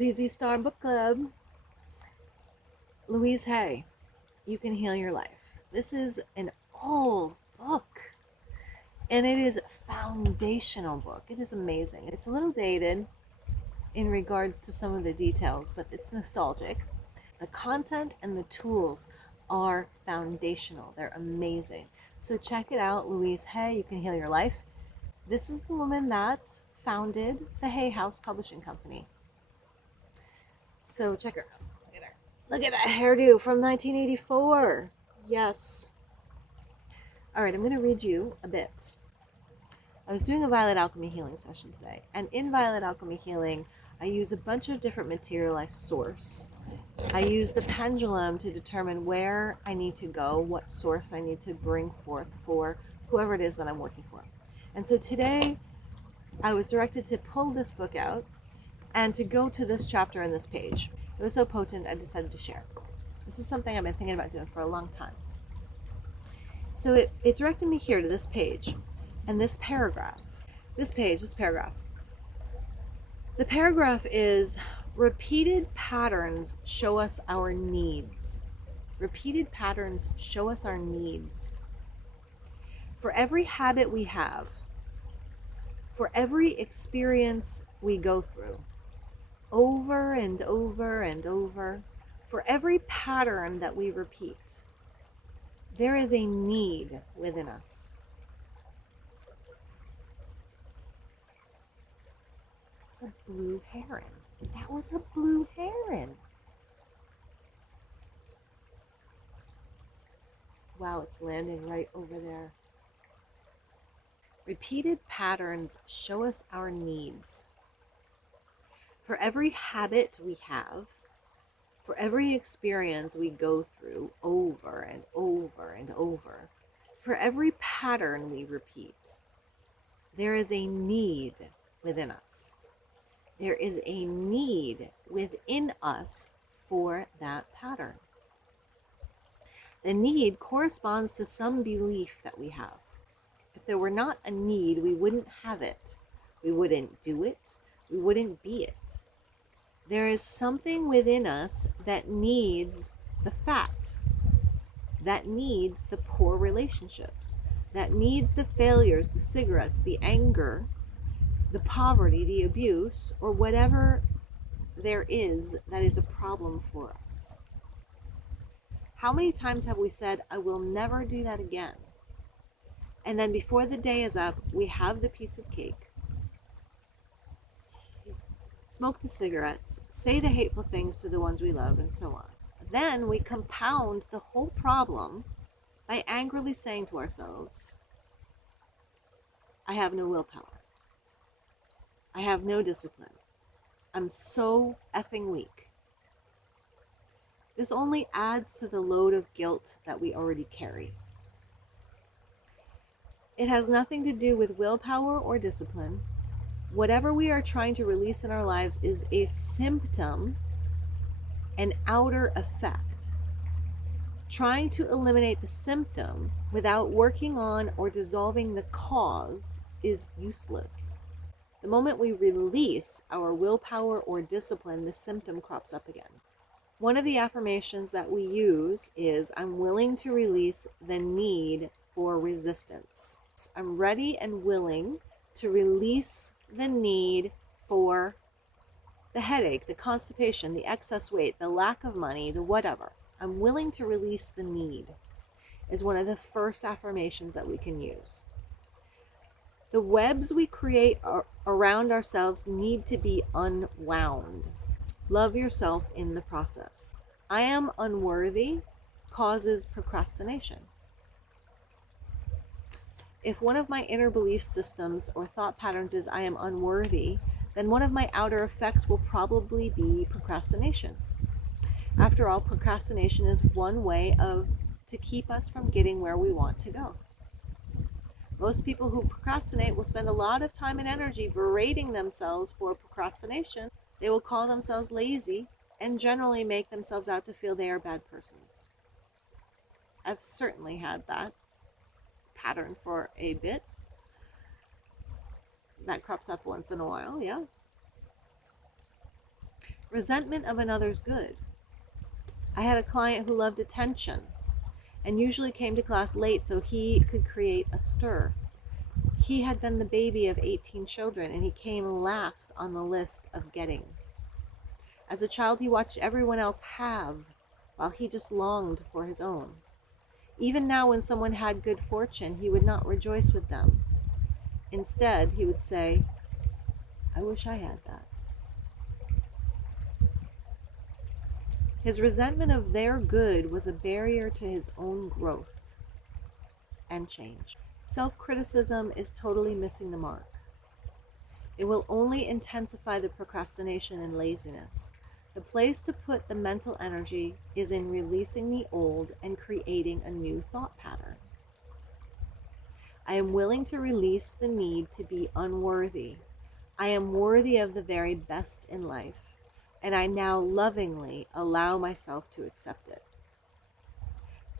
ZZ Star Book Club. Louise Hay, You Can Heal Your Life. This is an old book, and it is a foundational book. It is amazing. It's a little dated in regards to some of the details, but it's nostalgic. The content and the tools are foundational. They're amazing. So check it out, Louise Hay, You Can Heal Your Life. This is the woman that founded the Hay House Publishing Company. So check her out. Look at her. Look at that hairdo from 1984. Yes. All right, I'm going to read you a bit. I was doing a Violet Alchemy healing session today, and in Violet Alchemy healing, I use a bunch of different material I source. I use the pendulum to determine where I need to go, what source I need to bring forth for whoever it is that I'm working for. And so today, I was directed to pull this book out and to go to this chapter in this page. It was so potent, I decided to share. This is something I've been thinking about doing for a long time. So it directed me here to this page and this paragraph. This paragraph. The paragraph is, repeated patterns show us our needs. Repeated patterns show us our needs. For every habit we have, for every experience we go through, over and over and over, for every pattern that we repeat, there is a need within us. It's a blue heron. That was a blue heron. Wow, it's landing right over there. Repeated patterns show us our needs. For every habit we have, for every experience we go through over and over and over, for every pattern we repeat, there is a need within us. There is a need within us for that pattern. The need corresponds to some belief that we have. If there were not a need, we wouldn't have it. We wouldn't do it. We wouldn't be it. There is something within us that needs the fat, that needs the poor relationships, that needs the failures, the cigarettes, the anger, the poverty, the abuse, or whatever there is that is a problem for us. How many times have we said, I will never do that again? And then before the day is up, we have the piece of cake, smoke the cigarettes, say the hateful things to the ones we love, and so on. Then we compound the whole problem by angrily saying to ourselves, I have no willpower. I have no discipline. I'm so effing weak. This only adds to the load of guilt that we already carry. It has nothing to do with willpower or discipline. Whatever we are trying to release in our lives is a symptom, an outer effect. Trying to eliminate the symptom without working on or dissolving the cause is useless. The moment we release our willpower or discipline, the symptom crops up again. One of the affirmations that we use is, I'm willing to release the need for resistance. I'm ready and willing to release the need for the headache, the constipation, the excess weight, the lack of money, the whatever. I'm willing to release the need is one of the first affirmations that we can use. The webs we create around ourselves need to be unwound. Love yourself in the process. I am unworthy causes procrastination. If one of my inner belief systems or thought patterns is I am unworthy, then one of my outer effects will probably be procrastination. After all, procrastination is one way to keep us from getting where we want to go. Most people who procrastinate will spend a lot of time and energy berating themselves for procrastination. They will call themselves lazy and generally make themselves out to feel they are bad persons. I've certainly had that pattern for a bit. That crops up once in a while, yeah. Resentment of another's good. I had a client who loved attention and usually came to class late so he could create a stir. He had been the baby of 18 children and he came last on the list of getting. As a child, he watched everyone else have, while he just longed for his own. Even now, when someone had good fortune, he would not rejoice with them. Instead, he would say, "I wish I had that." His resentment of their good was a barrier to his own growth and change. Self-criticism is totally missing the mark. It will only intensify the procrastination and laziness. The place to put the mental energy is in releasing the old and creating a new thought pattern. I am willing to release the need to be unworthy. I am worthy of the very best in life, and I now lovingly allow myself to accept it.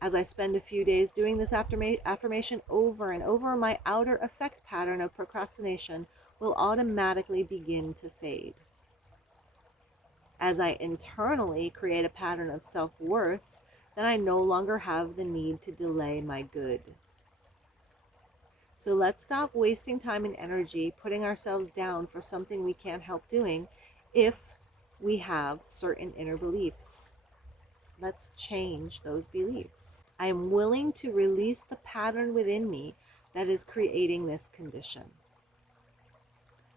As I spend a few days doing this affirmation over and over, my outer effect pattern of procrastination will automatically begin to fade. As I internally create a pattern of self-worth, then I no longer have the need to delay my good. So let's stop wasting time and energy putting ourselves down for something we can't help doing if we have certain inner beliefs. Let's change those beliefs. I am willing to release the pattern within me that is creating this condition.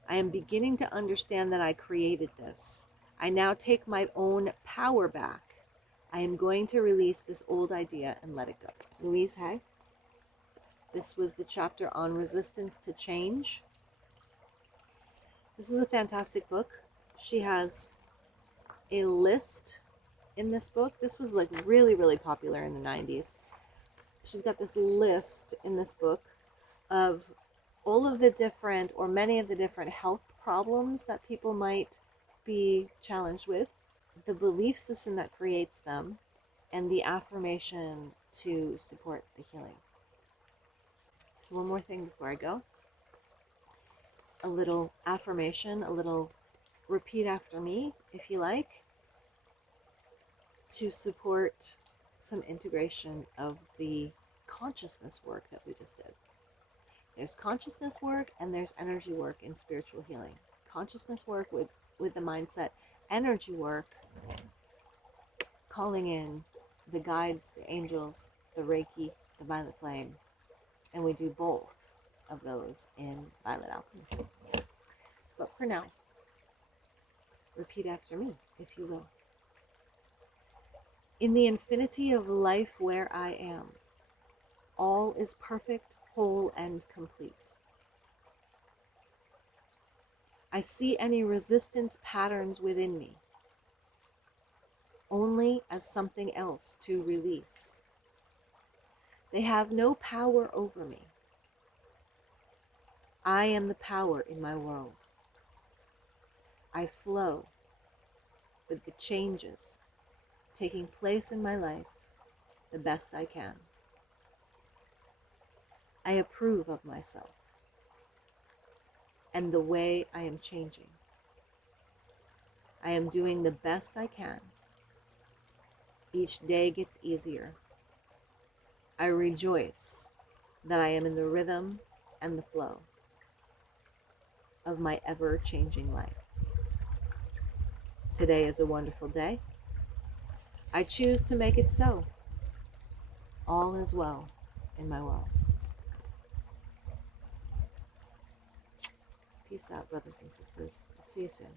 I am beginning to understand that I created this. I now take my own power back. I am going to release this old idea and let it go. Louise, hi. This was the chapter on resistance to change. This is a fantastic book. She has a list in this book. This was like really, really popular in the 90s. She's got this list in this book of all of the different, or many of the different health problems that people might be challenged with, the belief system that creates them, and the affirmation to support the healing. So one more thing before I go. A little affirmation, a little repeat after me, if you like, to support some integration of the consciousness work that we just did. There's consciousness work and there's energy work in spiritual healing. Consciousness work with the mindset, energy work, calling in the guides, the angels, the Reiki, the violet flame. And we do both of those in Violet Alchemy. But for now, repeat after me, if you will. In the infinity of life where I am, all is perfect, whole, and complete. I see any resistance patterns within me only as something else to release. They have no power over me. I am the power in my world. I flow with the changes taking place in my life the best I can. I approve of myself and the way I am changing. I am doing the best I can. Each day gets easier. I rejoice that I am in the rhythm and the flow of my ever-changing life. Today is a wonderful day. I choose to make it so. All is well in my world. Peace out, brothers and sisters. See you soon.